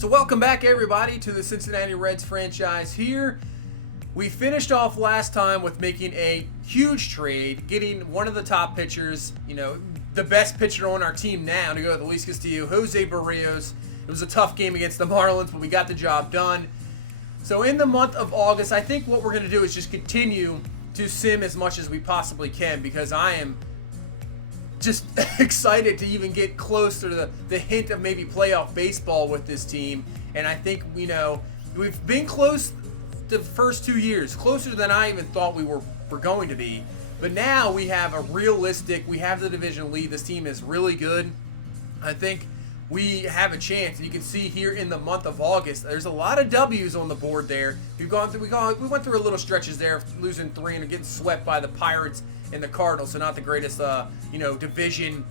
So welcome back, everybody, to the Cincinnati Reds franchise here. We finished off last time with making a huge trade, getting one of the top pitchers, the best pitcher on our team now to go with Luis Castillo, Jose Barrios. It was a tough game against the Marlins, but we got the job done. So in the month of August, I think what we're going to do is just continue to sim as much as we possibly can, because I am just excited to even get close to the hint of maybe playoff baseball with this team. And I think, we've been close the first 2 years, closer than I even thought we were going to be. But now we have we have the division lead. This team is really good. I think we have a chance. And you can see here in the month of August, there's a lot of W's on the board there. We went through a little stretches there of losing 3 and getting swept by the Pirates and the Cardinals, so not the greatest, division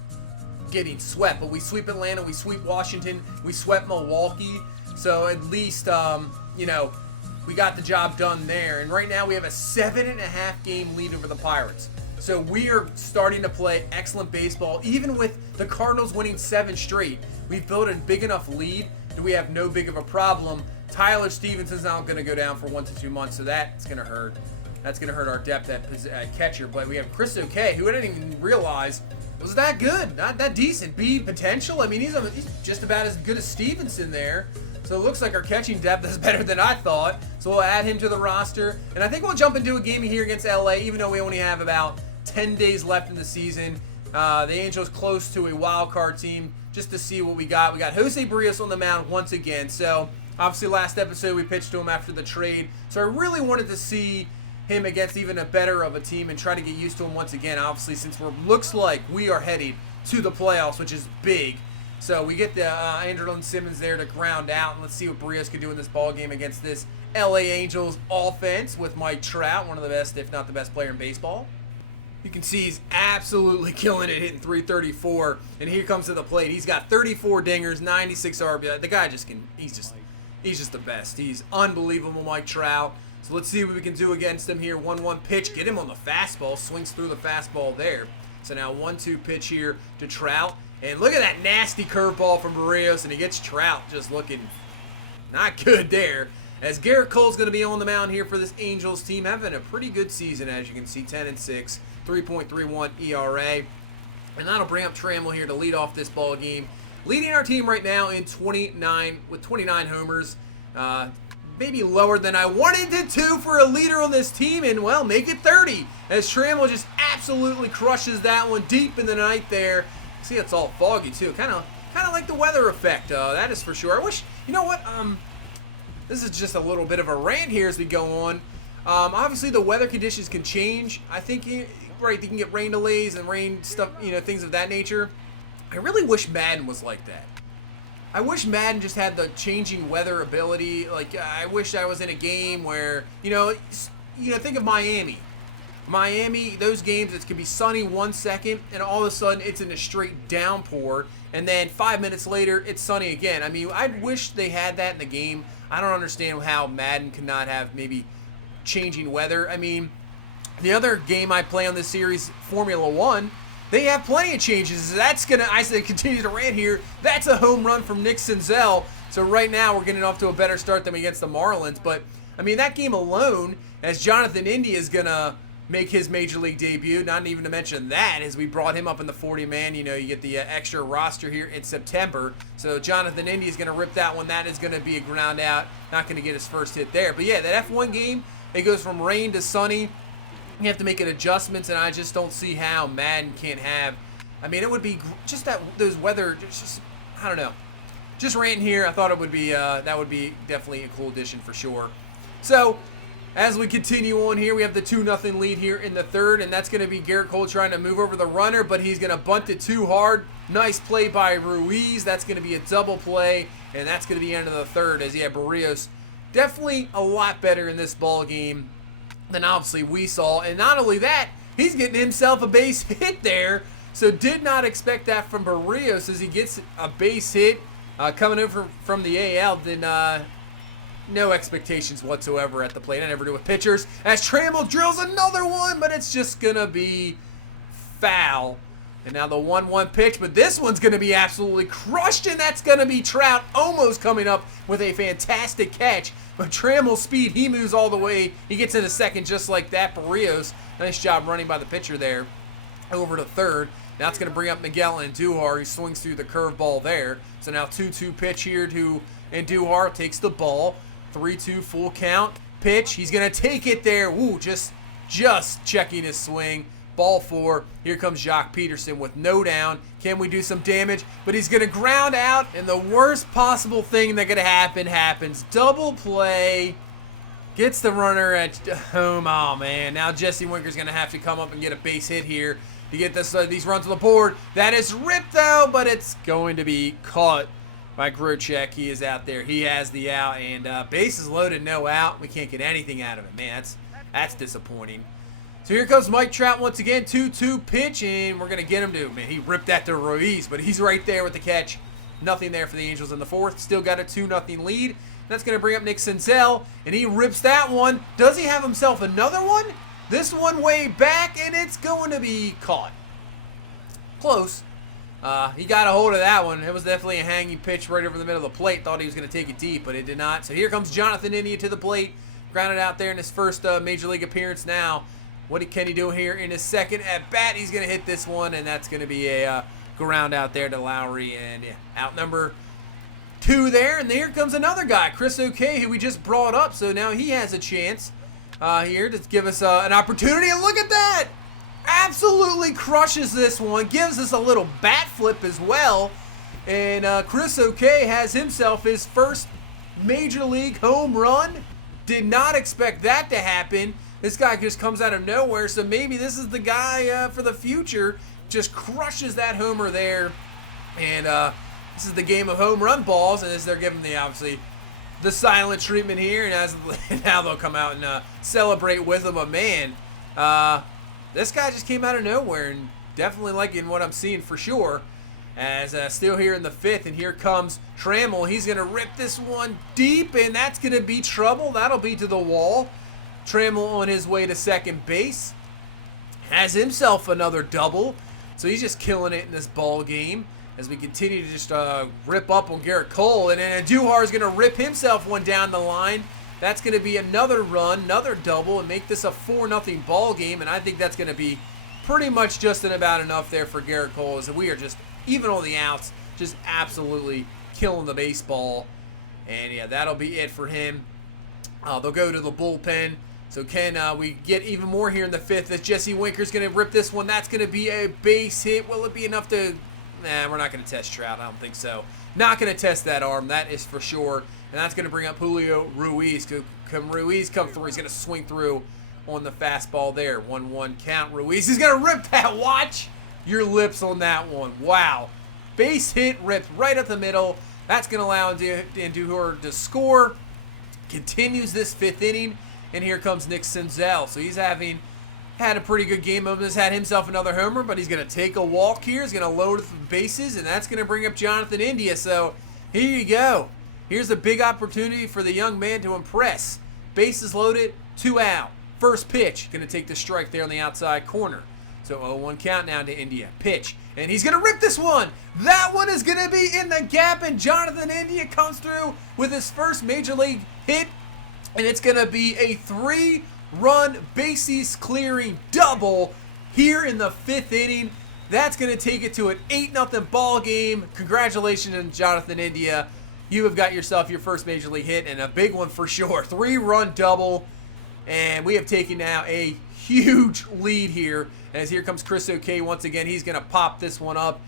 getting swept. But we sweep Atlanta, we sweep Washington, we swept Milwaukee. So at least, we got the job done there. And right now we have a 7.5 game lead over the Pirates. So we are starting to play excellent baseball, even with the Cardinals winning 7 straight. We've built a big enough lead that we have no big of a problem. Tyler Stephenson's now going to go down for 1 to 2 months, so that's going to hurt. That's going to hurt our depth at catcher. But we have Chris O'Kay, who I didn't even realize was that good, not that decent. B potential. I mean, he's just about as good as Stevenson there. So it looks like our catching depth is better than I thought. So we'll add him to the roster. And I think we'll jump into a game here against LA, even though we only have about 10 days left in the season. The Angels close to a wild card team, just to see what we got. We got Jose Barrios on the mound once again. So obviously last episode we pitched to him after the trade. So I really wanted to see him against even a better of a team and try to get used to him once again, obviously, since looks like we are heading to the playoffs, which is big. So we get the Andrelton Simmons there to ground out, and let's see what Barrios can do in this ball game against this LA Angels offense with Mike Trout, one of the best, if not the best player in baseball. You can see he's absolutely killing it, hitting 334, and here comes to the plate. He's got 34 dingers, 96 RBI. The guy he's just the best. He's unbelievable, Mike Trout. So let's see what we can do against him here. 1-1 pitch, get him on the fastball, swings through the fastball there. So now 1-2 pitch here to Trout. And look at that nasty curveball from Barrios, and he gets Trout just looking not good there. As Garrett Cole's going to be on the mound here for this Angels team, having a pretty good season, as you can see, 10-6, 3.31 ERA. And that'll bring up Trammell here to lead off this ball game, leading our team right now in 29 homers. Maybe lower than I wanted it to for a leader on this team, and well, make it 30 as Trammell just absolutely crushes that one deep in the night there. See, it's all foggy too, kind of like the weather effect. That is for sure. I wish, this is just a little bit of a rant here as we go on. Obviously, the weather conditions can change. I think they can get rain delays and rain stuff, things of that nature. I really wish Madden was like that. I wish Madden just had the changing weather ability. Like, I wish I was in a game where, think of Miami. Miami, those games, it could be sunny 1 second, and all of a sudden it's in a straight downpour, and then 5 minutes later it's sunny again. I mean, I wish they had that in the game. I don't understand how Madden could not have maybe changing weather. I mean, the other game I play on this series, Formula One, they have plenty of changes. That's going to, I say, continue to rant here. That's a home run from Nick Senzel. So right now we're getting off to a better start than against the Marlins. But, I mean, that game alone, as Jonathan India is going to make his major league debut, not even to mention that, as we brought him up in the 40-man. You get the extra roster here in September. So Jonathan India is going to rip that one. That is going to be a ground out. Not going to get his first hit there. But, yeah, that F1 game, it goes from rain to sunny. You have to make adjustments, and I just don't see how Madden can't have. I mean, it would be just those weather. Just I don't know. Just ranting here. I thought it would be that would be definitely a cool addition for sure. So as we continue on here, we have the 2-0 lead here in the third, and that's going to be Garrett Cole trying to move over the runner, but he's going to bunt it too hard. Nice play by Ruiz. That's going to be a double play, and that's going to be the end of the third. As Barrios definitely a lot better in this ball game than obviously we saw. And not only that, he's getting himself a base hit there. So did not expect that from Barrios as he gets a base hit coming over from the AL. Then no expectations whatsoever at the plate. I never do with pitchers. As Trammell drills another one, but it's just going to be foul. And now the 1-1 pitch, but this one's going to be absolutely crushed, and that's going to be Trout almost coming up with a fantastic catch. But Trammell's speed, he moves all the way. He gets into second just like that. Barrios, nice job running by the pitcher there over to third. Now it's going to bring up Miguel Andujar. He swings through the curveball there. So now 2-2 pitch here to Andujar. Takes the ball. 3-2 full count. Pitch. He's going to take it there. Woo, just checking his swing. Ball 4. Here comes Jock Peterson with no down. Can we do some damage? But he's going to ground out, and the worst possible thing that could happen happens. Double play. Gets the runner at home. Oh, man. Now Jesse Winker's going to have to come up and get a base hit here to get these runs on the board. That is ripped, though, but it's going to be caught by Grocek. He is out there. He has the out, and bases loaded, no out. We can't get anything out of it. Man, that's disappointing. So here comes Mike Trout once again, 2-2 pitch, and we're going to get him to, man, he ripped that to Ruiz, but he's right there with the catch. Nothing there for the Angels in the fourth. Still got a 2-0 lead. That's going to bring up Nick Senzel, and he rips that one. Does he have himself another one? This one way back, and it's going to be caught. Close. He got a hold of that one. It was definitely a hanging pitch right over the middle of the plate. Thought he was going to take it deep, but it did not. So here comes Jonathan India to the plate. Grounded out there in his first Major League appearance now. What can he do here in his second at bat? He's going to hit this one, and that's going to be a ground out there to Lowry. And yeah, out number 2 there. And here comes another guy, Chris O'Kay, who we just brought up. So now he has a chance here to give us an opportunity. And look at that! Absolutely crushes this one. Gives us a little bat flip as well. And Chris O'Kay has himself his first Major League home run. Did not expect that to happen. This guy just comes out of nowhere, so maybe this is the guy for the future. Just crushes that homer there. And this is the game of home run balls, and as they're giving obviously the silent treatment here, and now they'll come out and celebrate with him. But man, this guy just came out of nowhere, and definitely liking what I'm seeing for sure. As still here in the 5th, and here comes Trammell. He's going to rip this one deep, and that's going to be trouble. That'll be to the wall. Trammell on his way to second base. Has himself another double. So he's just killing it in this ball game as we continue to just rip up on Garrett Cole. And then Andujar is going to rip himself one down the line. That's going to be another run, another double, and make this a 4-0 ball game. And I think that's going to be pretty much just about enough there for Garrett Cole, as we are just, even on the outs, just absolutely killing the baseball. And yeah, that'll be it for him. They'll go to the bullpen. So can we get even more here in the 5th as Jesse Winker's going to rip this one. That's going to be a base hit. Will it be enough to... Nah, we're not going to test Trout. I don't think so. Not going to test that arm. That is for sure. And that's going to bring up Julio Ruiz. Can Ruiz come through? He's going to swing through on the fastball there. 1-1 count. Ruiz. He's going to rip that. Watch your lips on that one. Wow. Base hit ripped right up the middle. That's going to allow Andujar to score. Continues this 5th inning. And here comes Nick Senzel. So he's had a pretty good game. Has had himself another homer, but he's going to take a walk here. He's going to load the bases, and that's going to bring up Jonathan India. So here you go. Here's a big opportunity for the young man to impress. Bases loaded, 2 out. First pitch, going to take the strike there on the outside corner. So 0-1 count now to India. Pitch, and he's going to rip this one. That one is going to be in the gap, and Jonathan India comes through with his first Major League hit. And it's going to be a 3-run bases clearing double here in the 5th inning. That's going to take it to an 8-0 ball game. Congratulations, Jonathan India. You have got yourself your first Major League hit, and a big one for sure. 3-run double. And we have taken now a huge lead here. As here comes Chris O'Kay once again. He's going to pop this one up.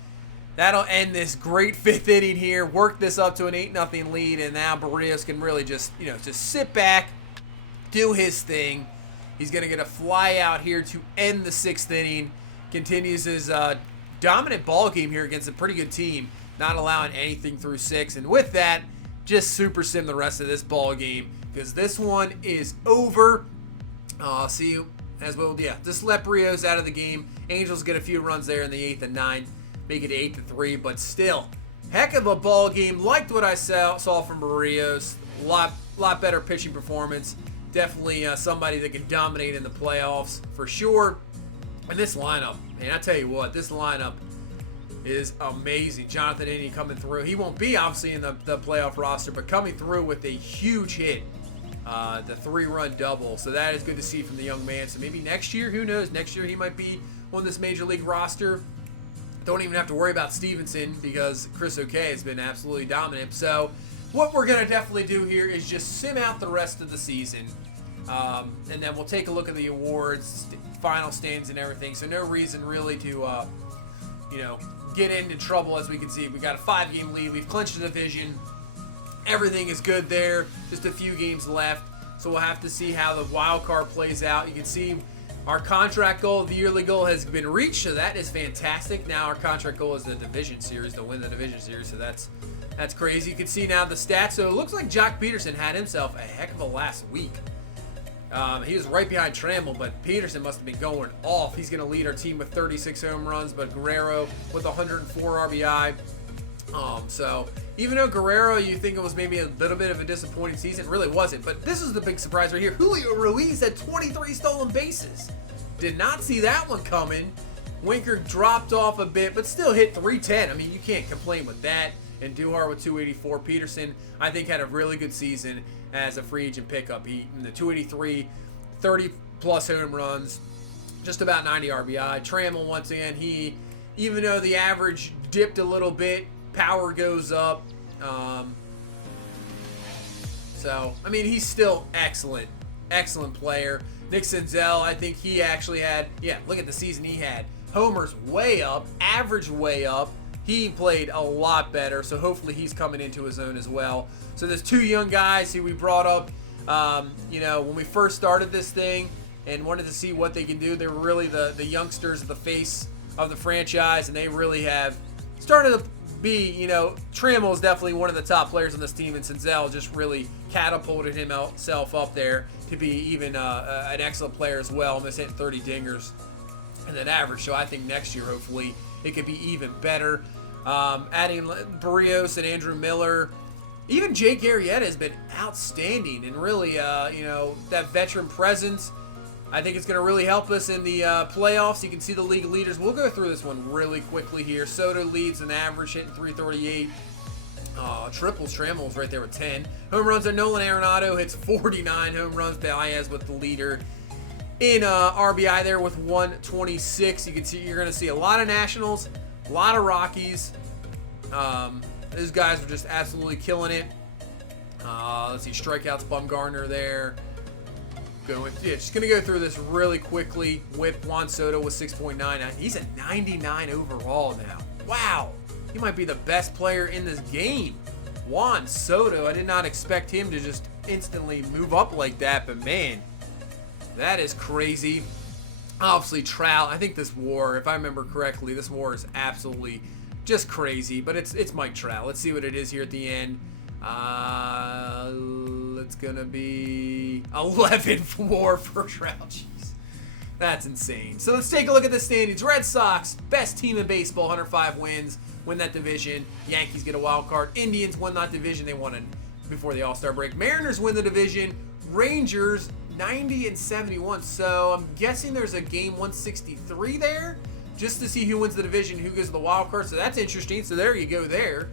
That'll end this great 5th inning here. Work this up to an 8-0 lead, and now Barrios can really just sit back, do his thing. He's going to get a fly out here to end the 6th inning. Continues his dominant ball game here against a pretty good team, not allowing anything through 6. And with that, just super sim the rest of this ball game, because this one is over. See you as well. Yeah, just let Barrios out of the game. Angels get a few runs there in the 8th and 9th. Make it 8-3, but still, heck of a ball game. Liked what I saw from Barrios. Lot better pitching performance. Definitely somebody that can dominate in the playoffs for sure. And this lineup, man, I tell you what, this lineup is amazing. Jonathan India coming through. He won't be obviously in the playoff roster, but coming through with a huge hit. The 3-run double. So that is good to see from the young man. So maybe next year, who knows? Next year he might be on this major league roster. Don't even have to worry about Stevenson because Chris O'Kay has been absolutely dominant. So what we're going to definitely do here is just sim out the rest of the season. And then we'll take a look at the awards, final stands and everything. So no reason really to, get into trouble. As we can see, we got a 5-game lead. We've clinched the division. Everything is good there. Just a few games left. So we'll have to see how the wild card plays out. You can see our contract goal, the yearly goal, has been reached. So that is fantastic. Now our contract goal is the division series, to win the division series. So that's crazy. You can see now the stats. So it looks like Jock Peterson had himself a heck of a last week. He was right behind Trammell, but Peterson must have been going off. He's going to lead our team with 36 home runs, but Guerrero with 104 RBI. So even though Guerrero, you think it was maybe a little bit of a disappointing season, it really wasn't. But this is the big surprise right here. Julio Ruiz had 23 stolen bases. Did not see that one coming. Winker dropped off a bit, but still hit 310. I mean, you can't complain with that. And Duhar with 284. Peterson, I think, had a really good season as a free agent pickup. He, in the 283, 30-plus home runs, just about 90 RBI. Trammell, once again, even though the average dipped a little bit, power goes up. So, I mean, he's still excellent player. Nick Senzel, I think he actually had, look at the season he had. Homers way up, average way up. He played a lot better, so hopefully he's coming into his own as well. So there's 2 young guys who we brought up, when we first started this thing and wanted to see what they can do. They're really the youngsters, the face of the franchise, and they really have started to be, Trammell is definitely one of the top players on this team, and Senzel just really catapulted himself up there to be even an excellent player as well, almost hitting 30 dingers and that average. So I think next year, hopefully, it could be even better. Adding Barrios and Andrew Miller. Even Jake Arrieta has been outstanding, and really, that veteran presence, I think it's going to really help us in the playoffs. You can see the league leaders. We'll go through this one really quickly here. Soto leads an average, hitting 338. Triples, Trammell's right there with 10. Home runs are Nolan Arenado hits 49 home runs. Baez with the leader in RBI there with 126. You can see you're going to see a lot of Nationals, a lot of Rockies. Those guys are just absolutely killing it. Let's see, strikeouts, Bumgarner there. Just going to go through this really quickly. Whip, Juan Soto with 6.99. He's a 99 overall now. Wow. He might be the best player in this game. Juan Soto, I did not expect him to just instantly move up like that, but man, that is crazy. Obviously, Trout, I think this WAR, if I remember correctly, this WAR is absolutely just crazy, but it's Mike Trout. Let's see what it is here at the end. It's going to be 11 WAR for Trout. Jeez. That's insane. So let's take a look at the standings. Red Sox, best team in baseball, 105 wins, win that division. Yankees get a wild card. Indians won that division. They won it before the All-Star break. Mariners win the division. Rangers, 90 and 71. So I'm guessing there's a game 163 there just to see who wins the division, who goes to the wild card. So that's interesting. So there you go there.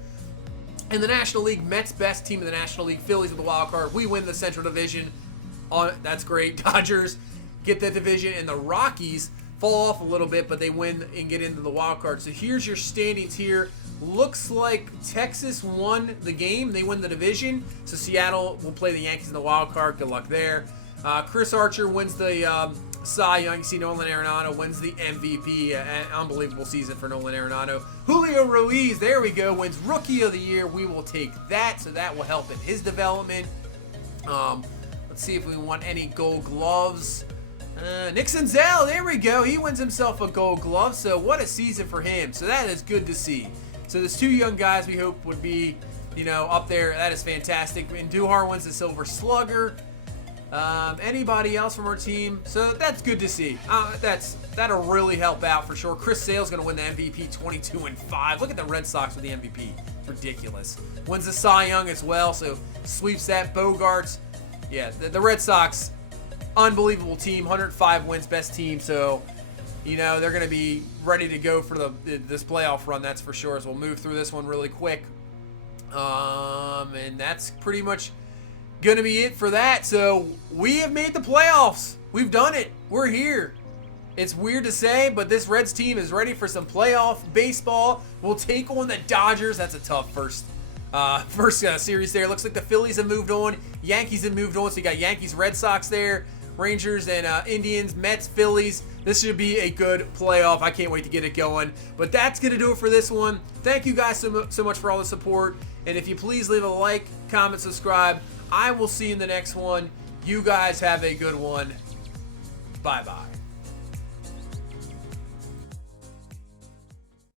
In the National League, Mets best team in the National League. Phillies with the wild card. We win the Central Division. That's great. Dodgers get that division, and the Rockies fall off a little bit, but they win and get into the wild card. So here's your standings here. Looks like Texas won the game. They win the division. So Seattle will play the Yankees in the wild card. Good luck there. Chris Archer wins the Cy Young. You see Nolan Arenado wins the MVP. Unbelievable season for Nolan Arenado. Julio Ruiz, there we go, wins Rookie of the Year. We will take that, so that will help in his development. Let's see if we want any Gold Gloves. Nick Senzel, there we go. He wins himself a Gold Glove, so what a season for him. So that is good to see. So there's 2 young guys we hope would be, up there. That is fantastic. And Duhar wins the Silver Slugger. Anybody else from our team? So that's good to see. That'll really help out for sure. Chris Sale's going to win the MVP, 22-5. Look at the Red Sox with the MVP. It's ridiculous. Wins the Cy Young as well, so sweeps that. Bogarts. Yeah, the Red Sox, unbelievable team. 105 wins, best team. So you know, they're going to be ready to go for this playoff run, that's for sure. So we'll move through this one really quick. And that's pretty much going to be it for that. So we have made the playoffs. We've done it. We're here. It's weird to say, but this Reds team is ready for some playoff baseball. We'll take on the Dodgers. That's a tough first series there. Looks like the Phillies have moved on. Yankees have moved on. So you got Yankees, Red Sox there, Rangers and Indians, Mets, Phillies. This should be a good playoff. I can't wait to get it going. But that's going to do it for this one. Thank you guys so much for all the support. And if you please leave a like, comment, subscribe. I will see you in the next one. You guys have a good one. Bye-bye.